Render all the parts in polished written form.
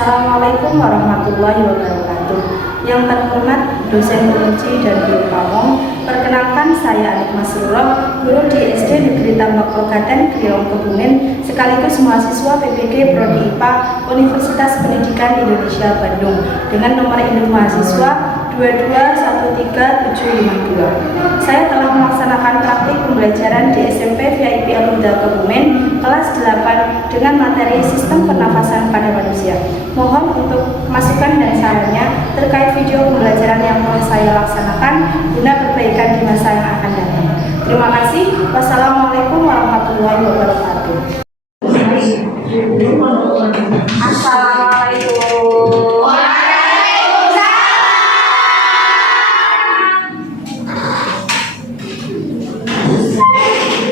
Assalamualaikum warahmatullahi wabarakatuh. Yang terhormat dosen kunci dan guru pamong, perkenalkan saya Anik Masrurah, guru di SD Negeri Tambak Pegaten, Kriong Kebumen, sekaligus mahasiswa PPG Prodi IPA Universitas Pendidikan Indonesia Bandung dengan nomor induk mahasiswa 2213752. Saya telah melaksanakan praktik pembelajaran di SMP VIP Al-Huda Kebumen kelas 8 dengan materi sistem pernafasan pada manusia. Mohon untuk masukan dan sarannya terkait video pembelajaran yang telah saya laksanakan guna perbaikan di masa yang akan datang. Terima kasih. Wassalamualaikum warahmatullahi wabarakatuh. Assalamualaikum.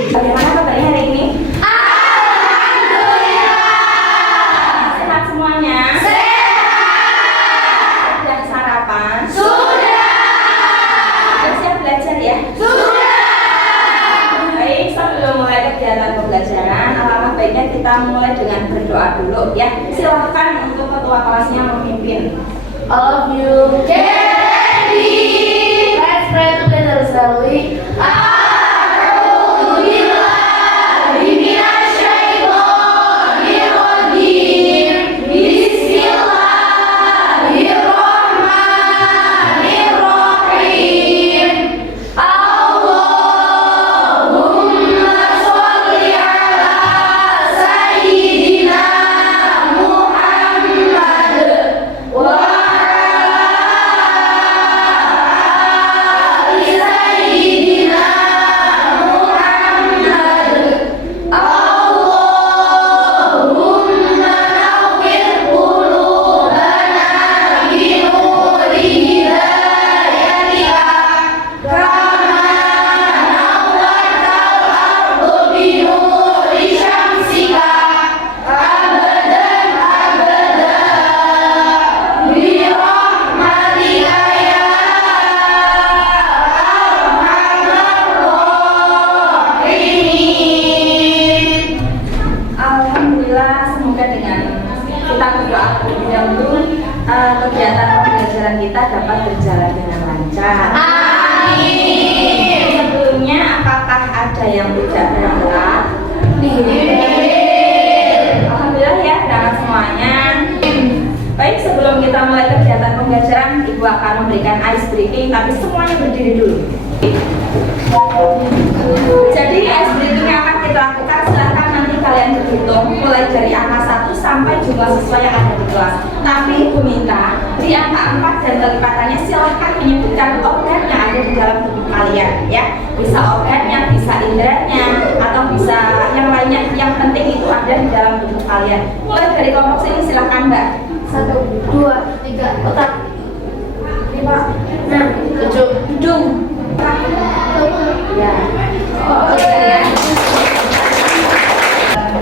Bagaimana kabarnya hari ini? Alhamdulillah. Sehat semuanya? Sehat. Sudah sarapan? Sudah. Sudah siap belajar ya? Sudah. Baik, sebelum mulai kegiatan pembelajaran, alangkah baiknya kita mulai dengan berdoa dulu ya. Silahkan untuk ketua kelasnya memimpin. All of you get ready. Let's pray together, shall we? Kegiatan pembelajaran kita dapat berjalan dengan lancar. Amin. Sebelumnya, apakah ada yang tidak berangkat? Alhamdulillah ya, berangkat semuanya. Baik, sebelum kita mulai kegiatan pembelajaran, Ibu akan memberikan ice breaking, tapi semuanya berdiri dulu. Jadi ice breaking yang akan kita lakukan, silahkan nanti kalian berhitung mulai dari angka 1 sampai jumlah siswa yang ada di kelas. Tapi Ibu minta di angka 4 dan kelipatannya silahkan menyebutkan organ yang ada di dalam tubuh kalian ya. Bisa organnya, bisa inderanya, atau bisa yang lainnya. Yang penting itu ada di dalam tubuh kalian. Mulai dari kelompok sini silahkan Mbak. 1, 2, 3, otak. 5, 6, 7, hidung. Ya. Ya.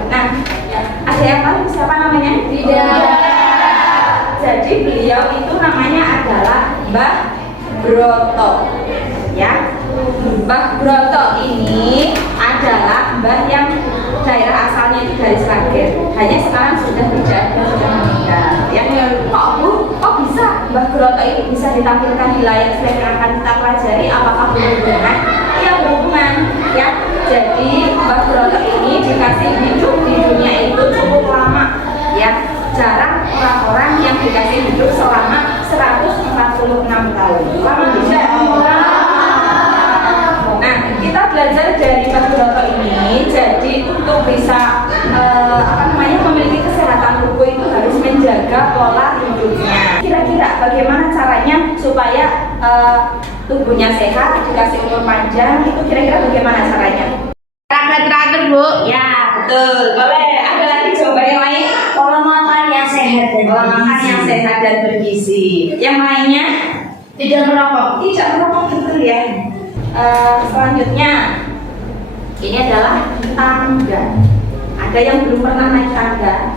Nah, ada yang tahu siapa namanya? Tidak. Jadi beliau itu namanya adalah Mbah Broto. Ya. Mbah Broto ini adalah mbah yang daerah asalnya itu dari Sragen. Hanya sekarang sudah tidak ada, sudah meninggal. Ya. Kok Bu? Kok bisa Mbah Broto ini bisa ditampilkan di layar slide yang akan kita pelajari? Apakah berhubungan? Ya berhubungan. Ya. Jadi Mbah Broto ini dikasih hidup di dunia itu cukup lama. Ya. Jarang orang-orang yang dikasih hidup selama 146 tahun. Lama bisa? Nah, kita belajar dari Mbah Broto ini. Jadi untuk bisa memiliki kesehatan tubuh itu harus menjaga pola hidupnya. Kira-kira bagaimana caranya supaya tubuhnya sehat, dikasih umur panjang? Itu kira-kira bagaimana caranya? Terakhir Bu. Ya, betul. Boleh. Ada lagi coba yang lain? Pola makan yang sehat dan Pola makan yang sehat dan bergizi. Yang lainnya? tidak merokok. Tidak merokok, betul ya. Selanjutnya, ini adalah tangga. Ada yang belum pernah naik tangga?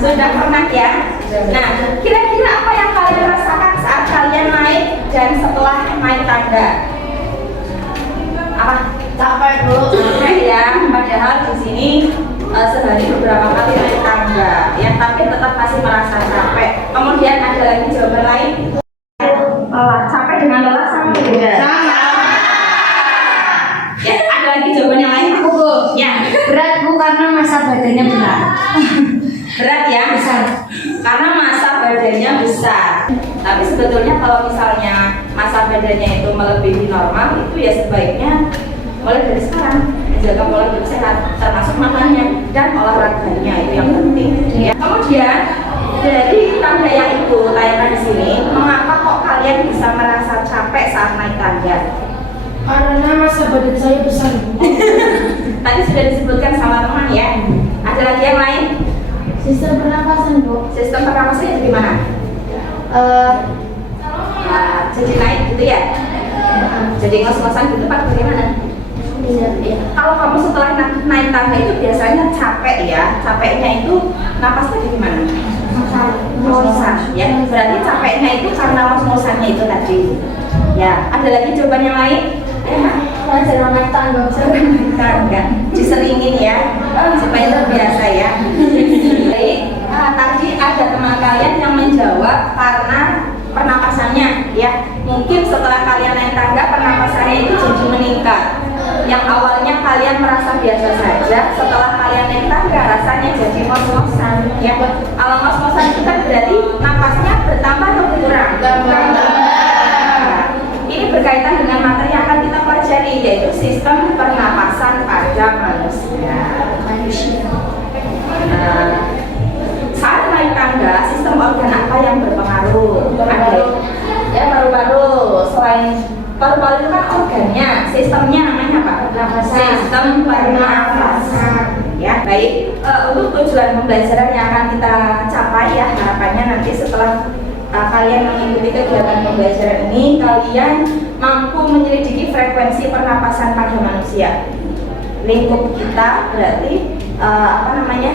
Sudah pernah ya? Nah, kira-kira apa yang kalian rasakan saat kalian naik dan setelah naik tangga? Apa? Capek Bu. Capek ya, padahal di sini sehari beberapa kali naik tangga ya. misalnya, tapi tetap masih merasa capek. Kemudian ada lagi jawaban lain. Capek dengan lelah sama beda. Sama. Ya, ada lagi jawaban yang lain. Aku Bu. Ya, Berat Bu karena masa badannya berat. berat ya. Besar. Karena masa badannya besar. Tapi sebetulnya kalau misalnya masa badannya itu melebihi normal, itu ya sebaiknya mulai dari sekarang jaga pola hidup sehat, termasuk makannya dan olahraganya, itu yang penting. Ya. Kemudian dari tangga yang ibu tanyakan di sini, mengapa kok kalian bisa merasa capek saat naik tangga? Karena masa badan saya besar. Tadi sudah disebutkan sama teman ya. Ada lagi yang lain? Sistem pernapasan Bu. Sistem pernapasannya gimana? Jadi naik gitu ya? Jadi ngos-ngosan gitu Pak, bagaimana? Iya. Kalau kamu setelah naik tangga itu biasanya capek ya, capeknya itu napasnya gimana? Ngos-ngosan ya, berarti capeknya itu karena ngos-ngosannya itu tadi. Ya, ada lagi jawaban yang lain? Ya, Jarang naik tangga. naik tangga, diseringin ya, supaya terbiasa ya. Baik, tadi ada teman kalian yang menjawab karena pernapasannya ya. Mungkin setelah kalian naik tangga pernapasannya itu jadi meningkat. Yang awalnya kalian merasa biasa saja, setelah kalian naik tangga rasanya jadi ngos-ngosan ya. Kalau ngos-ngosan itu kan berarti napasnya bertambah atau berkurang? Ini berkaitan dengan materi yang akan kita pelajari, yaitu sistem pernapasan pada manusia. Saat naik tangga, sistem organ apa yang berpengaruh? Ada ya, paru-paru. Selain paru-paru itu kan organnya, sistemnya namanya apa? Sistem pernapasan. Ya, baik. Untuk tujuan pembelajaran yang akan kita capai ya, harapannya nanti setelah kalian mengikuti kegiatan pembelajaran ini, kalian mampu menyelidiki frekuensi pernapasan pada manusia. Lingkup kita berarti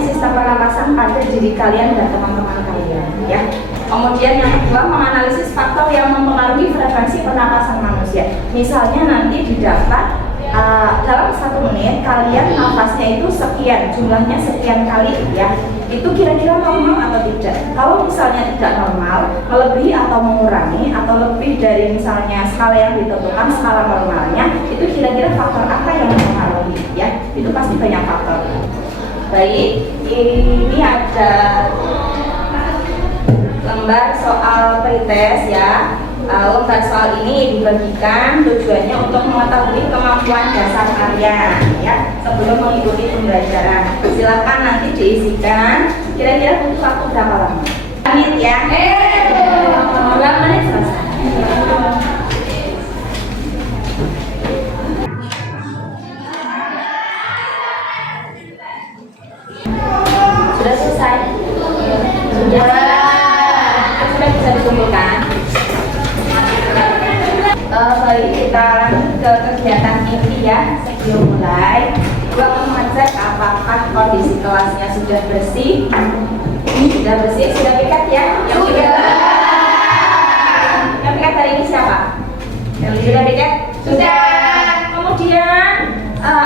sistem pernapasan pada diri kalian dan teman-teman kalian ya. Kemudian yang kedua, menganalisis faktor yang mempengaruhi frekuensi pernapasan manusia. Misalnya nanti didapat dalam 1 menit kalian nafasnya itu sekian, jumlahnya sekian kali ya. Itu kira-kira normal atau tidak? Kalau misalnya tidak normal, melebihi atau mengurangi atau lebih dari misalnya skala yang ditentukan, skala normalnya, itu kira-kira faktor apa yang mempengaruhi ya? Itu pasti banyak faktor. Baik, ini ada lembar soal pretest ya. Lembar soal ini dibagikan tujuannya untuk mengetahui kemampuan dasar kalian ya sebelum mengikuti pembelajaran. Silakan nanti diisikan. Kira-kira butuh waktu berapa lama? Menit ya? Berapa menit selesai? Sudah selesai? Sudah bisa dikumpulkan? Baik, kita lanjut ke kegiatan inti ya. Sebelum mulai, gua mau ngecek apakah kondisi kelasnya sudah bersih. Sudah bersih, sudah piket ya? Yang piket. Yang piket hari ini siapa? Yang sudah piket? Sudah. Kemudian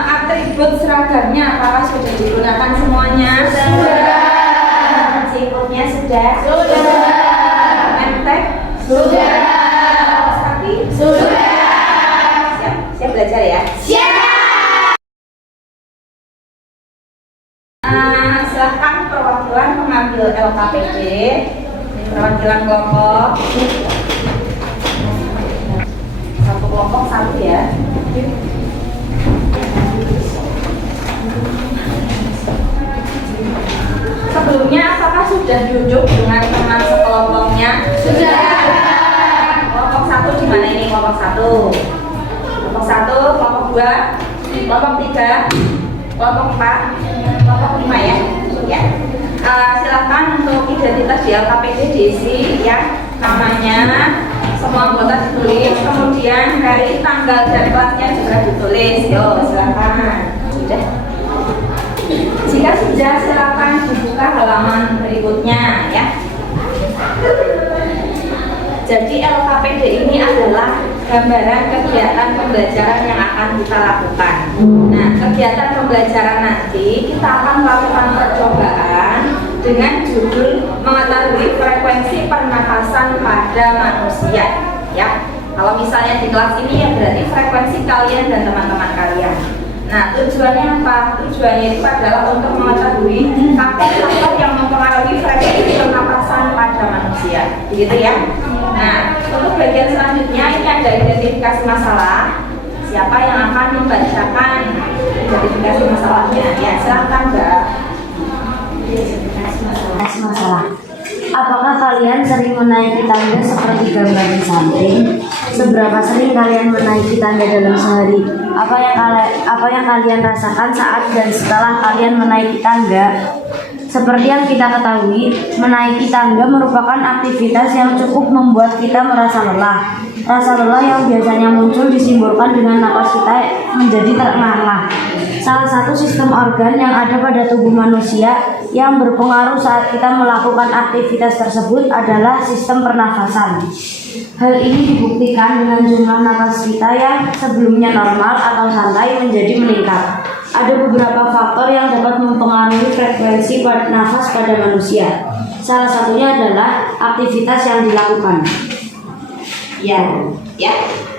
atribut seragamnya apakah sudah digunakan semuanya? Sudah. Singkutnya sudah? Sudah. Emtek? Sudah. Sudah. Siap belajar ya? Siap. Silahkan perwakilan mengambil LKPD, perwakilan kelompok. Satu kelompok satu ya. Sebelumnya apakah sudah duduk dengan teman sekelompoknya? Sudah. Kelompok satu di mana ini? Kelompok satu, kelompok 2, kelompok 3, kelompok 4, kelompok 5 ya. Ya. Silakan untuk identitas di LKPD diisi ya, namanya, semua anggota ditulis, kemudian hari, tanggal dan kelasnya juga ditulis. Yo, silakan. Sudah. Jika sudah, silakan dibuka halaman berikutnya ya. Jadi LKPD ini adalah gambaran kegiatan pembelajaran yang akan kita lakukan. Nah, kegiatan pembelajaran nanti kita akan melakukan percobaan dengan judul mengetahui frekuensi pernapasan pada manusia. Ya, kalau misalnya di kelas ini ya berarti frekuensi kalian dan teman-teman kalian. Nah, tujuannya apa? Tujuannya itu adalah untuk mengetahui faktor-faktor yang mempengaruhi frekuensi pernapasan pada manusia. Begitu ya. Nah, untuk bagian selanjutnya ini ada identifikasi masalah. Siapa yang akan membacakan identifikasi masalahnya? Ya, silahkan Mbak. Identifikasi masalah. Apakah kalian sering menaiki tangga seperti gambar di samping? Seberapa sering kalian menaiki tangga dalam sehari? Apa yang kalian rasakan saat dan setelah kalian menaiki tangga? Seperti yang kita ketahui, menaiki tangga merupakan aktivitas yang cukup membuat kita merasa lelah. Rasa lelah yang biasanya muncul disimbolkan dengan napas kita menjadi terengah-engah. Salah satu sistem organ yang ada pada tubuh manusia yang berpengaruh saat kita melakukan aktivitas tersebut adalah sistem pernafasan. Hal ini dibuktikan dengan jumlah napas kita yang sebelumnya normal atau santai menjadi meningkat. Ada beberapa faktor yang dapat mempengaruhi frekuensi nafas pada manusia. Salah satunya adalah aktivitas yang dilakukan. Ya.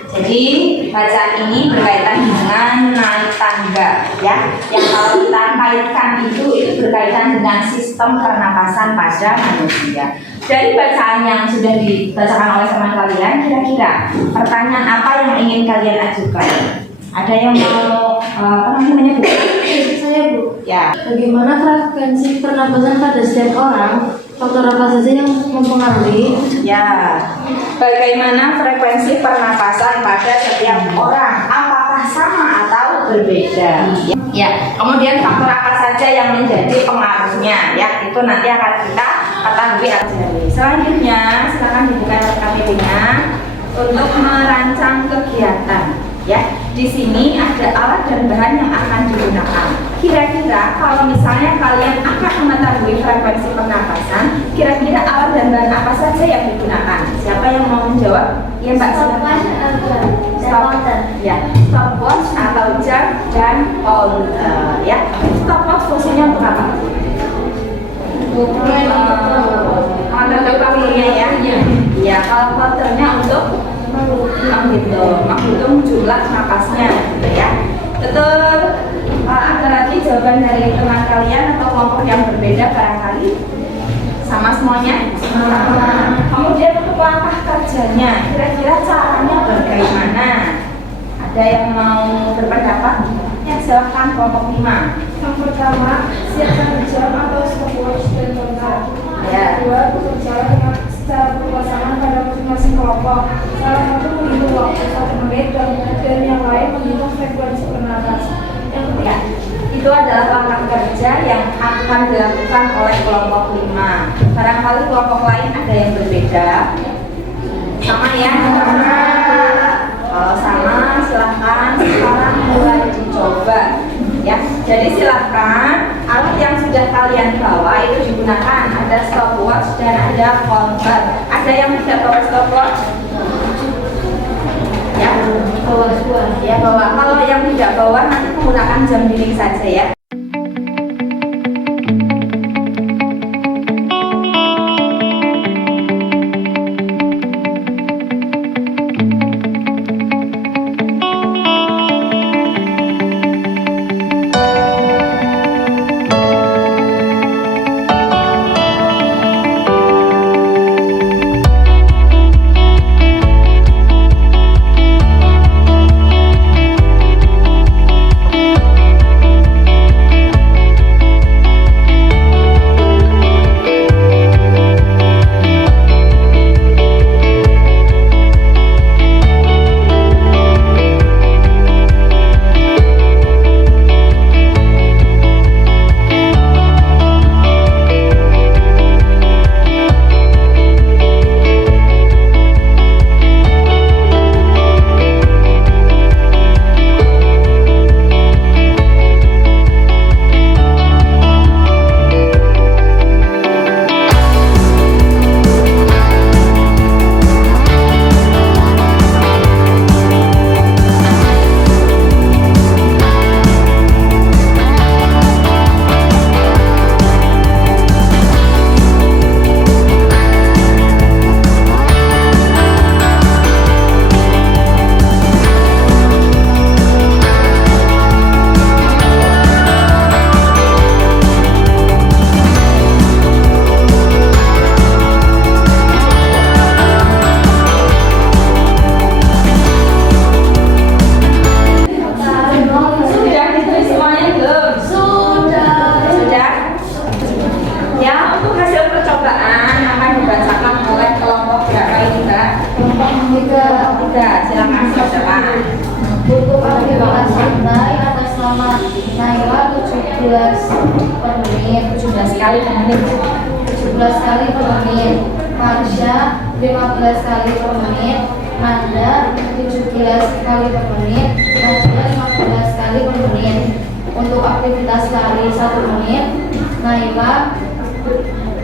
Jadi bacaan ini berkaitan dengan naik tangga, ya. Yang kalau kita kaitkan itu berkaitan dengan sistem pernapasan pada manusia. Dari bacaan yang sudah dibacakan oleh teman kalian, kira-kira pertanyaan apa yang ingin kalian ajukan? Ada yang mau apa namanya Bu? Saya Bu. Ya. Bagaimana frekuensi pernapasan pada setiap orang? Faktor apa saja yang mempengaruhi? Ya, bagaimana frekuensi pernapasan pada setiap orang? Apakah sama atau berbeda? Ya, kemudian faktor apa saja yang menjadi pengaruhnya? Ya, itu nanti akan kita ketahui. Selanjutnya, silakan dibuka KTP-nya untuk merancang kegiatan. Ya, di sini ada alat dan bahan yang akan digunakan. Kira-kira kalau misalnya kalian akan mengetahui frekuensi pernapasan, kira-kira alat dan bahan apa saja yang digunakan? Siapa yang mau menjawab? Ya Mbak. Stopwatch atau jam dan counter. Ya, stopwatch fungsinya untuk apa? Untuk waktunya ya. Ya, kalau counternya untuk menghitung jumlah napasnya, gitu ya. Betul. Ada lagi jawaban dari teman kalian atau kelompok yang berbeda barangkali? Sama semuanya? Kemudian untuk langkah kerjanya, kira-kira caranya bagaimana? Ada yang mau berpendapat? Ya, silahkan kelompok 5. Yang pertama, siapkan jam atau stopwatch dan counter. Ya. Kedua, bekerja dengan secara berpasangan pada masing-masing kelompok. Salah satu menghitung waktu 1 menit dan yang lain menghitung frekuensi pernapasan. Yang ketiga, Itu adalah langkah kerja yang akan dilakukan oleh kelompok 5. Barangkali kelompok lain ada yang berbeda. Sama ya? Kalau sama, silahkan sekarang mulai dicoba. Ya, jadi silahkan alat yang sudah kalian bawa itu digunakan. Ada stopwatch dan ada counter. Ada yang tidak bawa stopwatch? Ya, bawa. Kalau yang tidak bawa nanti menggunakan jam dinding saja ya. Tiga, silakan saudara. Untuk aktivitas santai atas nama Naila 17 per menit, 17 kali per menit. 17 kali per menit, Marsha 15 kali per menit, Nanda 17 kali per menit, Najwa 15 kali per menit. Untuk aktivitas lari 1 menit, Naila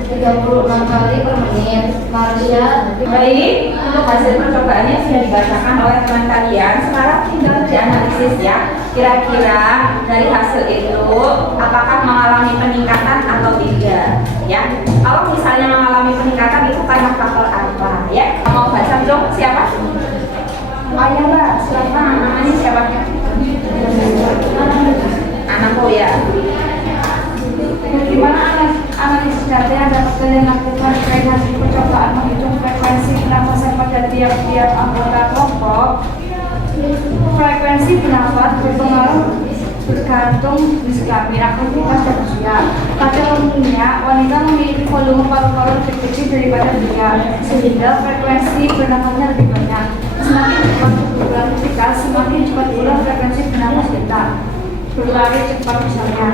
36 kali per menit, Marsha. Baik, untuk hasil percobaannya sudah dibacakan oleh teman kalian. Sekarang tinggal dianalisis ya. Kira-kira dari hasil itu apakah mengalami peningkatan atau tidak? Ya, kalau misalnya mengalami peningkatan itu karena faktor apa? Ya, mau baca dong siapa? Ayah Mbak, silakan. Namanya siapa? Anakku ya. Bagaimana analisis data yang dapat kalian lakukan terkait hasil percobaan menghitung frekuensi pernafasan pada tiap-tiap anggota kelompok? Frekuensi bernafas berpengaruh bergantung jenis kelamin, aktivitas dan usia. Pada umumnya, wanita memiliki volume paru-paru lebih kecil daripada pria, sehingga frekuensi bernafasnya lebih banyak. Semakin cepat tubuh beraktivitas, semakin cepat pula frekuensi bernafas kita berlari cepat misalnya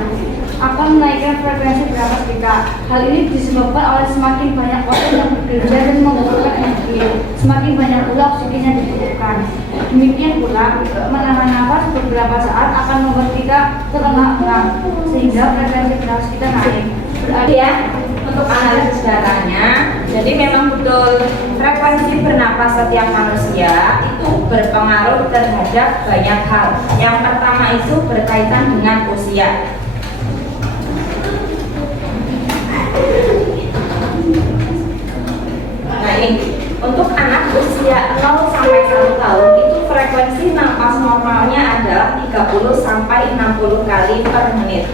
akan menaikkan frekuensi bernafas kita. Hal ini disebabkan oleh semakin banyak otot yang bekerja dan mengumpulkan energi, semakin banyak pula oksigen yang dibutuhkan. Demikian pula, menahan nafas beberapa saat akan membuat kita terengah-engah, sehingga frekuensi bernafas kita naik. Berarti ya, untuk analisis datanya, jadi memang betul frekuensi bernapas setiap manusia itu berpengaruh terhadap banyak hal. Yang pertama itu berkaitan dengan usia. Nah ini, untuk anak usia 0 sampai 1 tahun itu frekuensi napas normalnya adalah 30 sampai 60 kali per menit.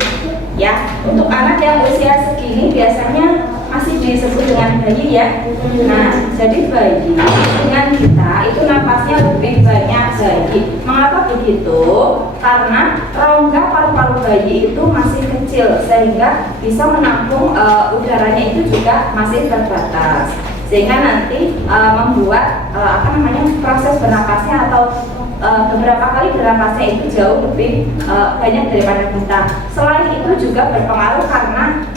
Ya, untuk anak yang usia segini biasanya masih disebut dengan bayi ya. Nah, jadi bayi dengan kita itu napasnya lebih banyak bayi. Mengapa begitu? Karena rongga paru-paru bayi itu masih kecil sehingga bisa menampung udaranya itu juga masih terbatas. Sehingga nanti membuat proses bernapasnya atau beberapa kali bernapasnya itu jauh lebih banyak daripada kita. Selain itu juga berpengaruh karena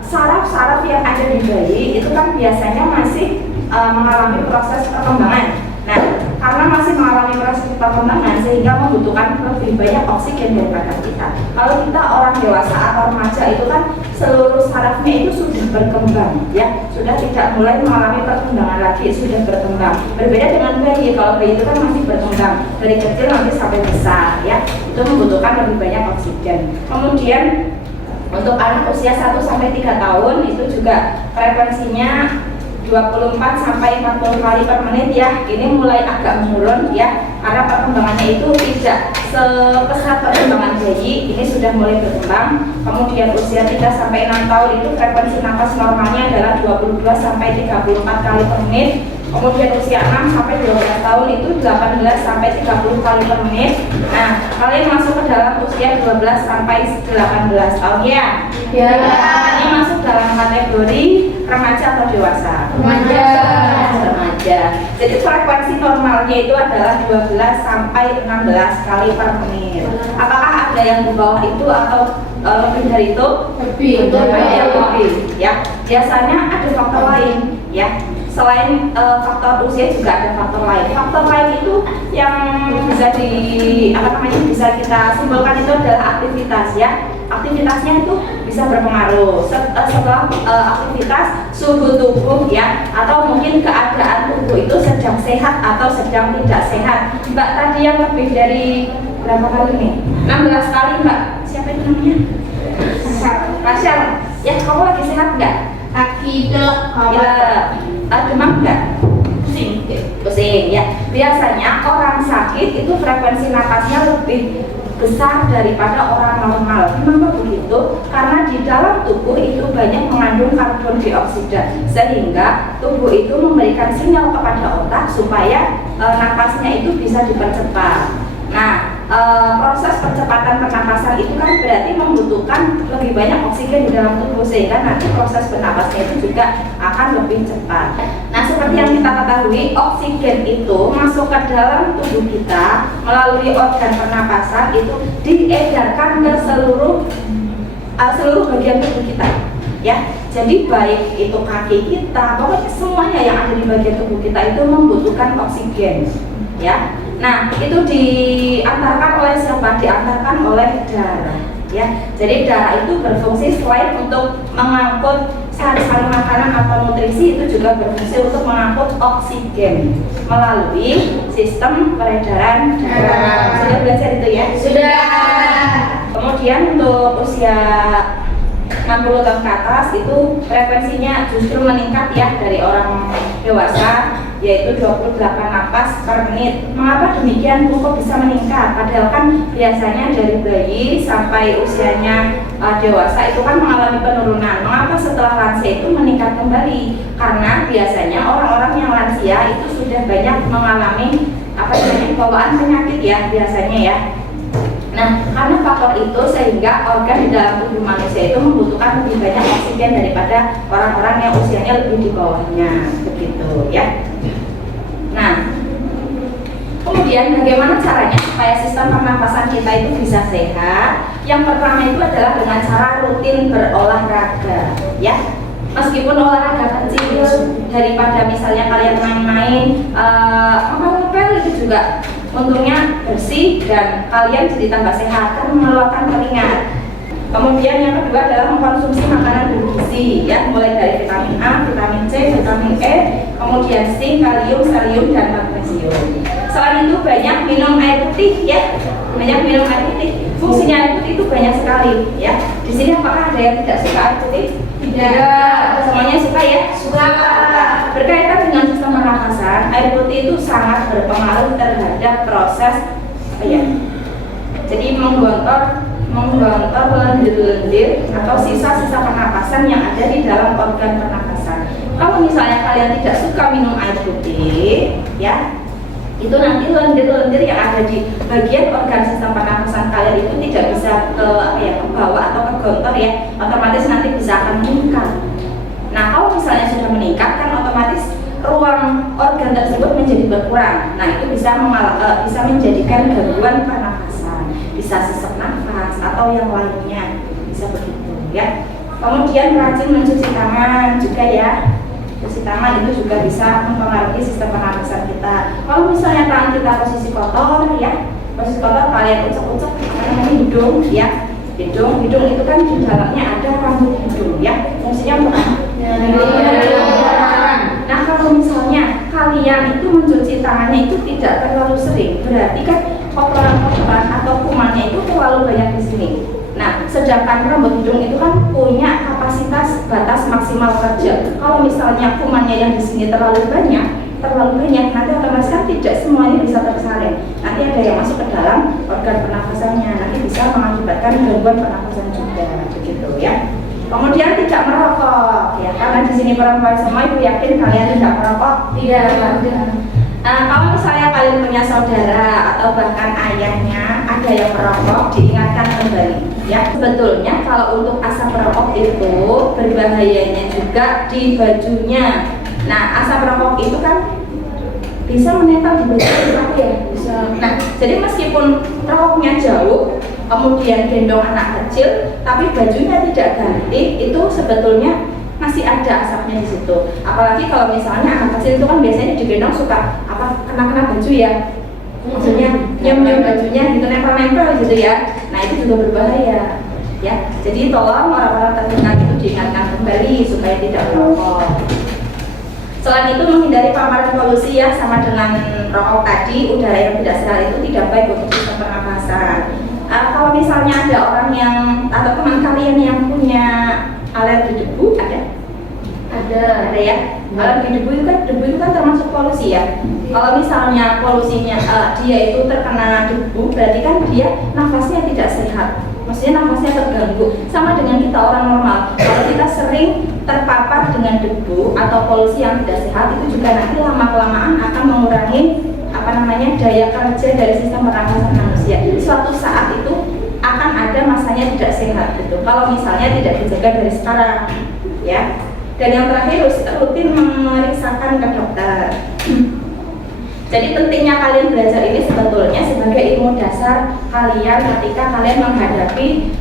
saraf-saraf yang ada di bayi itu kan biasanya masih mengalami proses perkembangan. Nah, karena masih mengalami proses perkembangan sehingga membutuhkan lebih banyak oksigen daripada kita. Kalau kita orang dewasa atau remaja itu kan seluruh sarafnya itu sudah berkembang, ya, sudah tidak mulai mengalami perkembangan lagi, sudah berkembang. Berbeda dengan bayi, kalau bayi itu kan masih berkembang dari kecil nanti sampai besar, ya, itu membutuhkan lebih banyak oksigen. Kemudian untuk anak usia 1 sampai 3 tahun itu juga frekuensinya 24 sampai 40 kali per menit ya. Ini mulai agak menurun ya, karena perkembangannya itu tidak sepesat perkembangan bayi. Ini sudah mulai berkembang. Kemudian usia 3 sampai 6 tahun itu frekuensi nafas normalnya adalah 22 sampai 34 kali per menit. Kemudian usia 6 sampai 12 tahun itu 18 sampai 30 kali per menit. Nah, kalian masuk ke dalam usia 12 sampai 18 tahun ya. Ya. Ini masuk dalam kategori remaja atau dewasa? Remaja. Jadi frekuensi normalnya itu adalah 12 sampai 16 kali per menit. Apakah ada yang di bawah itu atau lebih dari itu? Lebih. Lebih. Ya. Biasanya ada faktor lain ya. Selain faktor usia juga ada faktor lain. Faktor lain itu yang bisa kita simpulkan itu adalah aktivitas ya. Aktivitasnya itu bisa berpengaruh. Setelah aktivitas, suhu tubuh ya, atau mungkin keadaan tubuh itu sedang sehat atau sedang tidak sehat. Mbak tadi yang lebih dari berapa kali nih? 16 kali Mbak. Siapa itu namanya? Rasyal. Ya, kamu lagi sehat nggak? Kaki delek. Demam enggak? Pusing ya. Biasanya orang sakit itu frekuensi napasnya lebih besar daripada orang normal. Kenapa begitu? Karena di dalam tubuh itu banyak mengandung karbon dioksida, sehingga tubuh itu memberikan sinyal kepada otak supaya napasnya itu bisa dipercepat. Nah, proses percepatan pernapasan itu kan berarti membutuhkan lebih banyak oksigen di dalam tubuh, sehingga nanti proses bernapasnya itu juga akan lebih cepat. Nah, seperti yang kita ketahui, oksigen itu masuk ke dalam tubuh kita melalui organ pernapasan, itu diedarkan ke seluruh bagian tubuh kita, ya. Jadi baik itu kaki kita, pokoknya semuanya yang ada di bagian tubuh kita itu membutuhkan oksigen, ya. Nah, itu diantarkan oleh siapa? Diantarkan oleh darah, ya. Jadi darah itu berfungsi selain untuk mengangkut sari-sari makanan atau nutrisi, itu juga berfungsi untuk mengangkut oksigen melalui sistem peredaran darah. Sudah belajar itu ya? Sudah. Kemudian untuk usia 60 tahun ke atas itu frekuensinya justru meningkat ya dari orang dewasa, yaitu 28 napas per menit. Mengapa demikian Bu, kok bisa meningkat? Padahal kan biasanya dari bayi sampai usianya dewasa itu kan mengalami penurunan. Mengapa setelah lansia itu meningkat kembali? Karena biasanya orang-orang yang lansia itu sudah banyak mengalami bawaan penyakit ya biasanya ya. Nah, karena faktor itu sehingga organ di dalam tubuh manusia itu membutuhkan lebih banyak oksigen daripada orang-orang yang usianya lebih di bawahnya, begitu ya. Nah, kemudian bagaimana caranya supaya sistem pernapasan kita itu bisa sehat? Yang pertama itu adalah dengan cara rutin berolahraga, ya. Meskipun olahraga kecil daripada misalnya kalian main-main, ngepel itu juga untungnya bersih dan kalian jadi tambah sehat karena mengeluarkan keringat. Kemudian yang kedua adalah mengkonsumsi makanan bergizi, ya, mulai dari vitamin A, vitamin C, vitamin E, kemudian zinc, kalium, selium, dan magnesium. Selain itu banyak minum air putih, ya, banyak minum air putih. Fungsinya air putih itu banyak sekali, ya. Di sini apakah ada yang tidak suka air putih? Tidak. Semuanya suka ya? Suka. Berkaitan dengan sistem pernapasan, air putih itu sangat berpengaruh terhadap proses jadi menggontor lendir-lendir atau sisa-sisa pernapasan yang ada di dalam organ pernapasan. Kalau misalnya kalian tidak suka minum air putih, ya, itu nanti lendir-lendir yang ada di bagian organ sistem pernapasan kalian itu tidak bisa ke bawah atau ke gontor ya, otomatis nanti bisa akan meningkat. Nah, kalau misalnya sudah meningkat kan otomatis ruang organ tersebut menjadi berkurang. Nah, itu bisa menjadikan gangguan pernapasan, bisa sesak nafas atau yang lainnya, bisa begitu ya. Kemudian rajin mencuci tangan juga ya. Cuci tangan itu juga bisa mempengaruhi sistem pernapasan kita. Kalau misalnya tangan kita posisi kotor ya, posisi kotor kalian ucek-ucek hidung ya. Hidung itu kan di dalamnya ada rambut hidung ya. Fungsinya untuk apa? Nah, kalau misalnya kalian itu mencuci tangannya itu tidak terlalu sering, berarti kan kotoran-kotoran atau kumannya itu terlalu banyak di sini. Nah, sedangkan rambut hidung itu kan punya kapasitas batas maksimal kerja. Kalau misalnya kumannya yang di sini terlalu banyak, nanti otomatis kan tidak semuanya bisa tersaring. Nanti ada yang masuk ke dalam organ pernafasannya, nanti bisa mengakibatkan gangguan pernafasan juga, begitu ya. Kemudian tidak merokok, ya, karena di sini perempuan semua, ibu yakin kalian tidak merokok? Tidak. Nah, kalau misalnya kalian punya saudara atau bahkan ayahnya ada yang merokok, diingatkan kembali, ya. Sebetulnya kalau untuk asap rokok itu berbahayanya juga di bajunya. Nah, asap rokok itu kan bisa menempel di baju ya, bisa. Nah, jadi meskipun rokoknya jauh, kemudian gendong anak kecil, tapi bajunya tidak ganti, itu sebetulnya masih ada asapnya di situ. Apalagi kalau misalnya anak kecil itu kan biasanya digendong suka kena baju ya, maksudnya nyium bajunya gitu, nempel-nempel gitu ya. Nah, itu juga berbahaya ya. Jadi tolong orang-orang terdekat itu diingatkan kembali supaya tidak merokok. Selain itu menghindari paparan polusi ya, sama dengan rokok tadi, udara yang tidak sehat itu tidak baik untuk sistem pernapasan. Kalau misalnya ada orang yang atau teman kalian yang punya alergi debu, ada ya. Alergi debu itu kan termasuk polusi ya. Kalau misalnya polusinya dia itu terkena debu, berarti kan dia nafasnya tidak sehat. Maksudnya nafasnya terganggu. Sama dengan kita orang normal. Kalau kita sering terpapar dengan debu atau polusi yang tidak sehat, itu juga nanti lama-kelamaan akan mengurangi daya kerja dari sistem pernapasan manusia. Suatu saat itu akan ada masanya tidak sehat gitu. Kalau misalnya tidak dijaga dari sekarang, ya. Dan yang terakhir rutin memeriksakan ke dokter. Jadi pentingnya kalian belajar ini sebetulnya sebagai ilmu dasar kalian ketika kalian menghadapi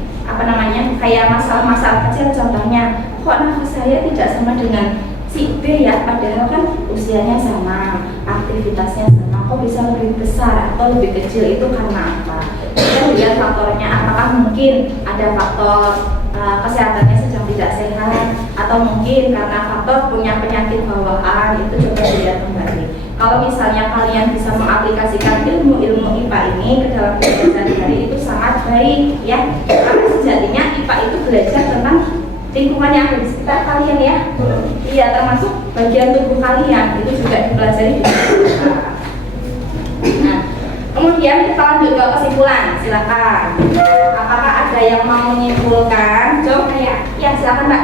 kayak masalah-masalah kecil. Contohnya, kok nafas saya tidak sama dengan si B ya, padahal kan usianya sama, aktivitasnya sama, kok bisa lebih besar atau lebih kecil, itu karena apa? Kita lihat faktornya, apakah mungkin ada faktor kesehatannya sedang tidak sehat, atau mungkin karena faktor punya penyakit bawaan, itu coba dilihat kembali. Kalau misalnya kalian bisa mengaplikasikan ilmu-ilmu IPA ini ke dalam kehidupan sehari-hari, itu sangat baik ya, karena sejatinya IPA itu belajar tentang lingkungan yang ada di sekitar kalian ya. Iya, termasuk bagian tubuh kalian itu juga dipelajari di sekolah. Nah, kemudian kita lanjut ke kesimpulan. Silakan. Apakah ada yang mau menyimpulkan? Coba ya silakan Mbak.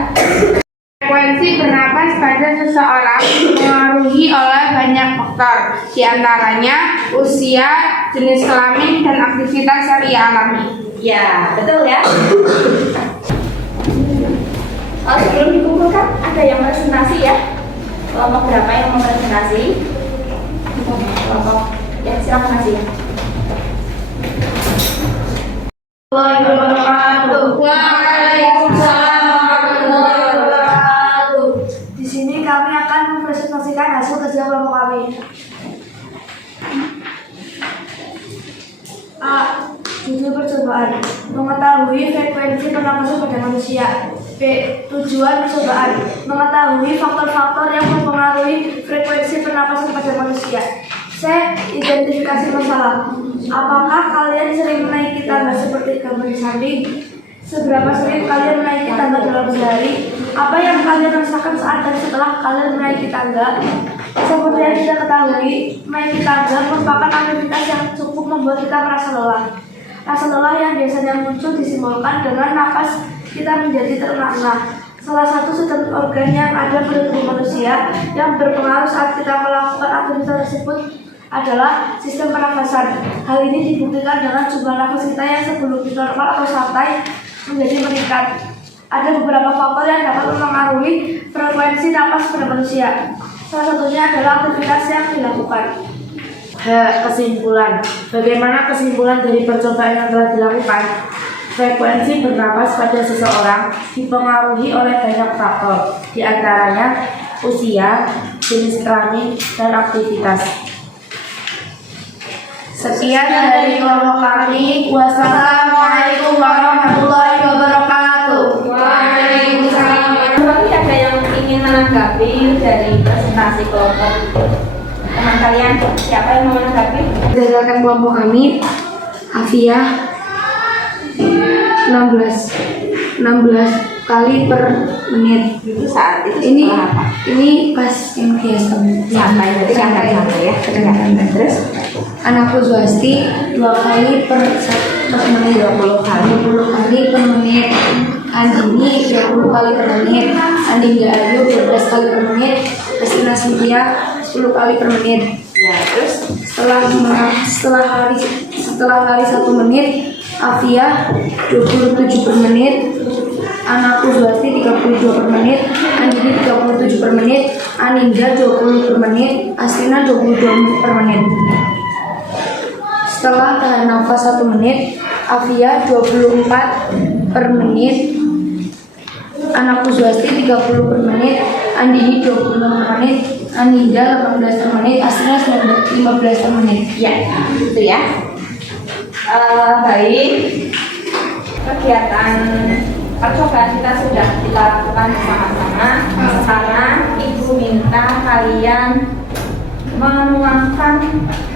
Frekuensi bernapas pada seseorang dipengaruhi oleh banyak faktor, diantaranya usia, jenis kelamin, dan aktivitas yang ia alami. Ya, betul ya. Sebelum dikumpulkan, ada yang presentasi ya? Kelompok berapa yang mau presentasi? Kelompok, ya silakan Mas ya. Waalaikumsalam warahmatullahi wabarakatuh. Di sini kami akan mempresentasikan hasil kerja kelompok kami. A. Judul percobaan: mengetahui frekuensi pernapasan pada manusia. B. Tujuan percobaan: mengetahui faktor-faktor yang mempengaruhi frekuensi pernapasan pada manusia. C. Identifikasi masalah: apakah kalian sering menaiki tangga seperti gambar di samping? Seberapa sering kalian menaiki tangga dalam sehari? Apa yang kalian rasakan saat dan setelah kalian menaiki tangga? Seperti yang kita ketahui, menaiki tangga merupakan aktivitas yang cukup membuat kita merasa lelah. Rasa lelah yang biasanya muncul disimbolkan dengan nafas kita menjadi terengah-engah. Salah satu sistem organ yang ada pada tubuh manusia yang berpengaruh saat kita melakukan aktivitas tersebut adalah sistem pernafasan. Hal ini dibuktikan dengan jumlah nafas kita yang sebelumnya normal atau santai menjadi meningkat. Ada beberapa faktor yang dapat mempengaruhi frekuensi napas pada manusia. Salah satunya adalah aktivitas yang dilakukan. Kesimpulan. Bagaimana kesimpulan dari percobaan yang telah dilakukan? Frekuensi bernapas pada seseorang dipengaruhi oleh banyak faktor, diantaranya usia, jenis kelamin, dan aktivitas. Sekian dari kelompok kami. Wassalamualaikum warahmatullahi wabarakatuh. Waalaikumsalam. Apakah ada yang ingin menanggapi dari presentasi kelompok teman kalian? Siapa yang mau menanggapi? Berdasarkan kelompok kami, Afia 16 kali per menit. Itu saat itu Ini setelah apa? ini pas MTS Santai, jadi santai ya. Terus Anakku Zwasti 2 kali per menit, 20 kali. 20 kali per menit. Andini 20 kali per menit. Andinda Ayu 12 kali per menit. Kristina Cynthia 10 kali per menit. Ya, terus Setelah hari 1 menit, Afia 27 per menit, anakku Zwasti 32 per menit, Andini 37 per menit, Aninda 20 per menit, Astina 22 menit per menit. Setelah tahan nafas 1 menit, Afia 24 per menit, anakku Zwasti 30 per menit, Andini 26 per menit, Aninda 18 per menit, Astina 15 per menit. ya, itu ya. Baik, kegiatan percobaan kita sudah kita lakukan bersama-sama. Sekarang Ibu minta kalian menuangkan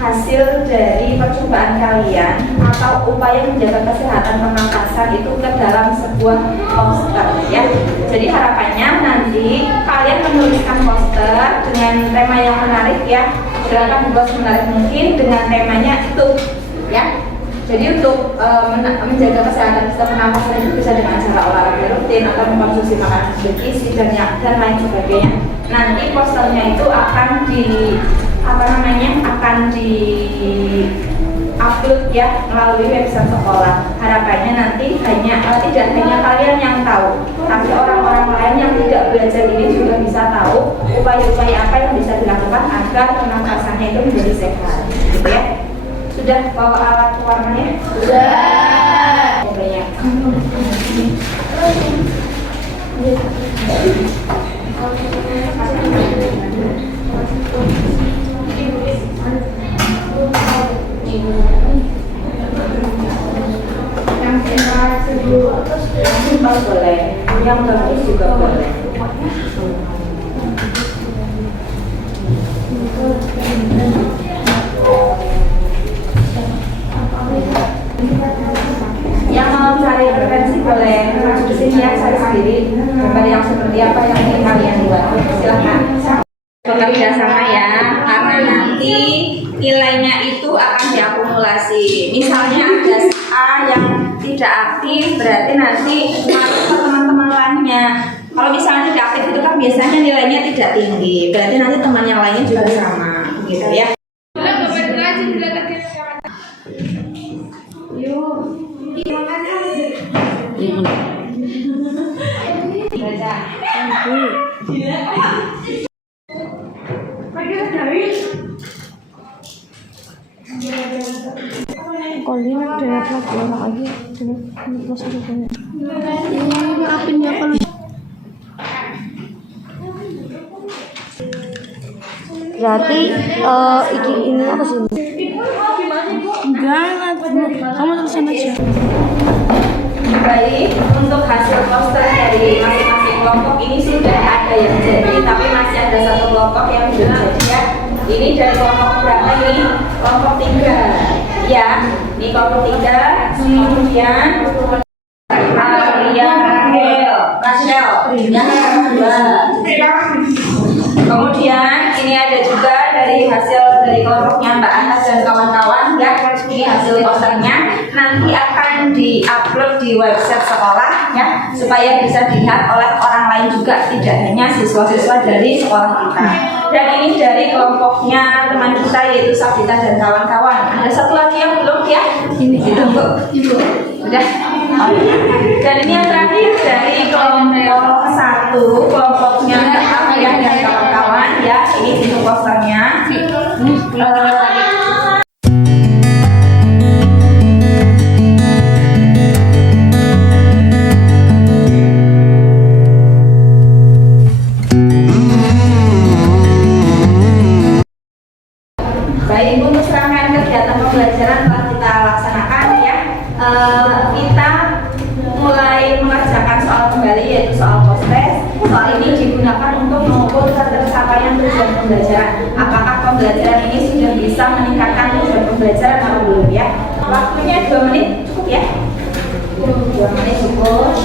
hasil dari percobaan kalian atau upaya menjaga kesehatan pernapasan itu ke dalam sebuah poster ya. Jadi harapannya nanti kalian menuliskan poster dengan tema yang menarik ya. Silakan dibuat semenarik mungkin dengan temanya itu ya. Jadi untuk menjaga kesehatan sistem pernapasan itu bisa dengan cara olahraga rutin atau mengkonsumsi makanan bergizi dan lain sebagainya. Nanti posternya itu akan upload ya melalui website sekolah. Harapannya nanti tidak hanya kalian yang tahu, tapi orang-orang lain yang tidak belajar ini juga upaya-upaya apa yang bisa dilakukan agar pernafasannya itu menjadi sehat, gitu ya. Sudah bawa alat pewarnanya? Sudah. Banyak. Yang boleh, yang bagus juga boleh. Yang mau cari referensi boleh masuk ke sini ya, cari sendiri gambar yang seperti apa yang ingin kalian buat. Silahkan bekerja sama ya, karena nanti nilainya itu akan diakumulasi. Misalnya ada A yang tidak aktif, berarti nanti harus ke teman-teman lainnya. Kalau misalnya tidak aktif itu kan biasanya nilainya tidak tinggi, berarti nanti teman yang lainnya juga sama, gitu ya. Kalau dia nak dia lagi orang lagi dia masuk ke sini. Maafin dia kalau berarti ini apa sih? Enggak, kamu terusin aja. Baik, untuk hasil poster dari masing-masing kelompok ini sudah ada yang jadi, tapi masih ada satu kelompok yang belum jadi ya. Ini dari kelompok berapa ini? Kelompok 3 ya. Ini kelompok 3, kemudian Rachel, yang kedua. Kemudian ini ada juga dari hasil dari kelompoknya Mbak Anas dan kawan-kawan ya. Ini hasil posternya nanti akan diupload di website sekolah ya, supaya bisa dilihat oleh orang lain juga, tidak hanya siswa-siswa dari sekolah kita. Dan ini dari kelompoknya teman kita yaitu Sabita dan kawan-kawan. Ada satu lagi yang belum ya? Ini Bu. Udah. Dan ini yang terakhir dari kelompok 1, kelompoknya Mbak ya dan kawan-kawan ya. Ini itu posternya. Baik, untuk serangkaian kegiatan pembelajaran telah kita laksanakan ya. Kita mulai mengerjakan soal kembali yaitu soal post-test. Soal ini digunakan untuk mengukur tercapaian tujuan pembelajaran. Apakah pembelajaran ini sudah bisa meningkatkan tujuan pembelajaran atau belum ya? Waktunya 2 menit cukup ya? 2 menit cukup.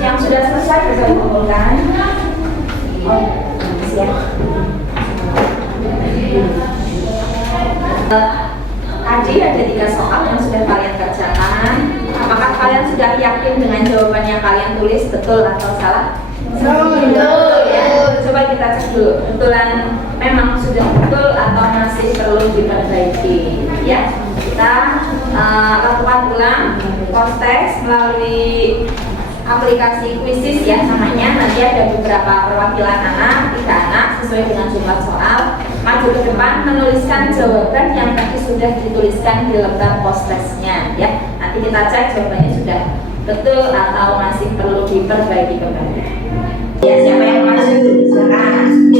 Yang sudah selesai bisa dikumpulkan. Siap. Tadi ada 3 soal yang sudah kalian kerjakan. Apakah kalian sudah yakin dengan jawaban yang kalian tulis betul atau salah? Betul ya. Coba kita cek dulu. Betulan memang sudah betul atau masih perlu diperbaiki ya. Kita lakukan ulang post-test melalui aplikasi Quizzes ya namanya. Nanti ada beberapa perwakilan anak, 3 anak sesuai dengan jumlah soal. Maju ke depan menuliskan jawaban yang tadi sudah dituliskan di lembar post-testnya ya. Nanti kita cek jawabannya sudah betul atau masih perlu diperbaiki kembali. Ya, siapa yang maju? Silakan.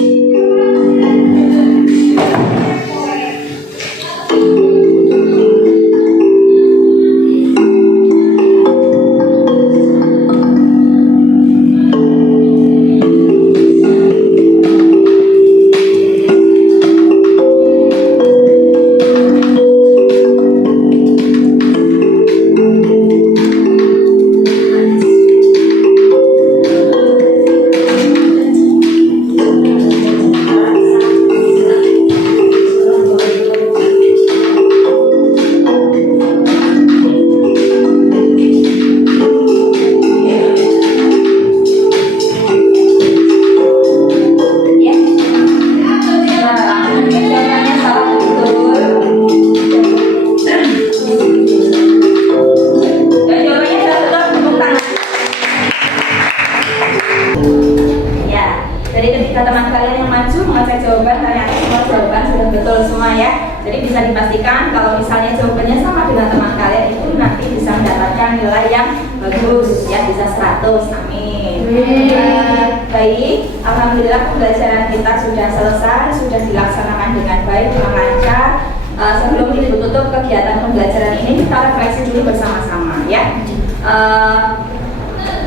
mendapatkan nilai yang bagus, ya bisa 100. Amin. Baik, alhamdulillah pembelajaran kita sudah selesai, sudah dilaksanakan dengan baik, dengan lancar. Sebelum ditutup kegiatan pembelajaran ini, kita refleksi dulu bersama-sama, ya.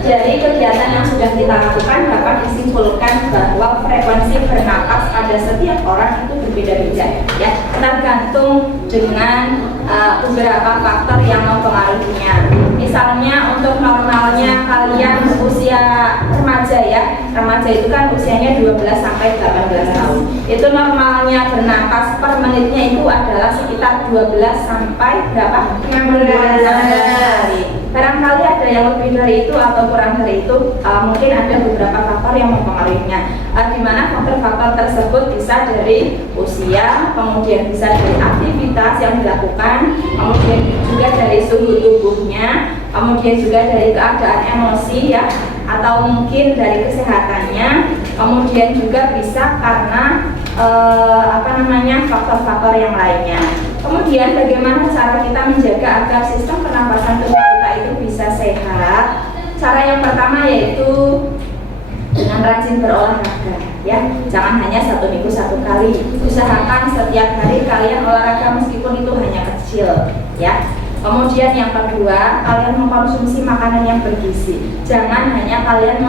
Dari kegiatan yang sudah kita lakukan dapat disimpulkan bahwa frekuensi bernapas pada setiap orang itu berbeda-beda, ya, tergantung dengan beberapa faktor yang mempengaruhinya. Misalnya untuk normalnya kalian usia remaja, ya, remaja itu kan usianya 12 sampai 18 tahun. Itu normalnya bernapas per menitnya itu adalah sekitar 12 sampai berapa? 16 kali. Barangkali ada yang lebih dari itu atau kurang dari itu, mungkin ada beberapa faktor yang mempengaruhinya, di mana faktor-faktor tersebut bisa dari usia, kemudian bisa dari aktivitas yang dilakukan, kemudian juga dari suhu tubuhnya, kemudian juga dari keadaan emosi, ya, atau mungkin dari kesehatannya, kemudian juga bisa karena faktor-faktor yang lainnya. Kemudian bagaimana cara kita menjaga agar sistem pernapasan tubuh kita itu bisa sehat? Cara yang pertama yaitu dengan rajin berolahraga, ya. Jangan hanya 1 minggu 1 kali. Usahakan setiap hari kalian olahraga meskipun itu hanya kecil, ya. Kemudian yang kedua, kalian mengkonsumsi makanan yang bergizi. Jangan hanya kalian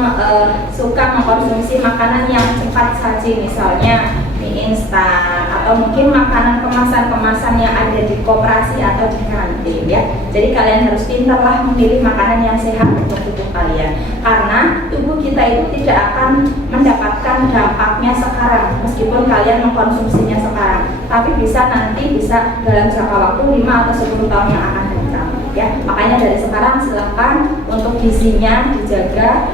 suka mengkonsumsi makanan yang cepat saji, misalnya mie instan atau mungkin makanan kemasan-kemasan yang ada di koperasi atau di kantin, ya. Jadi kalian harus pintarlah memilih makanan yang sehat untuk tubuh kalian, karena tubuh kita itu tidak akan mendapatkan dampaknya sekarang meskipun kalian mengkonsumsinya sekarang, tapi bisa dalam jangka waktu 5 atau 10 tahun yang akan datang, ya. Makanya dari sekarang silakan untuk gizinya dijaga,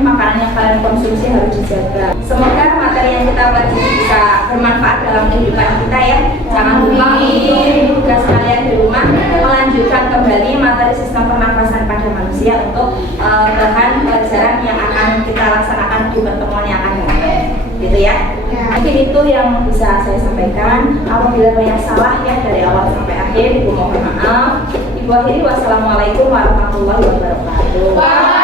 makanan yang kalian konsumsi harus dijaga. Semoga materi yang kita pelajari bisa bermanfaat dalam kehidupan kita, ya. Jangan lupa untuk tugas kalian di rumah melanjutkan kembali materi sistem pernapasan pada manusia untuk bahan pelajaran yang akan kita laksanakan di pertemuan yang akan datang, gitu, ya. Mungkin itu yang bisa saya sampaikan. Apabila banyak salah, ya, dari awal sampai akhir, Ibu mohon maaf. Ibu akhiri, wassalamualaikum warahmatullahi wabarakatuh.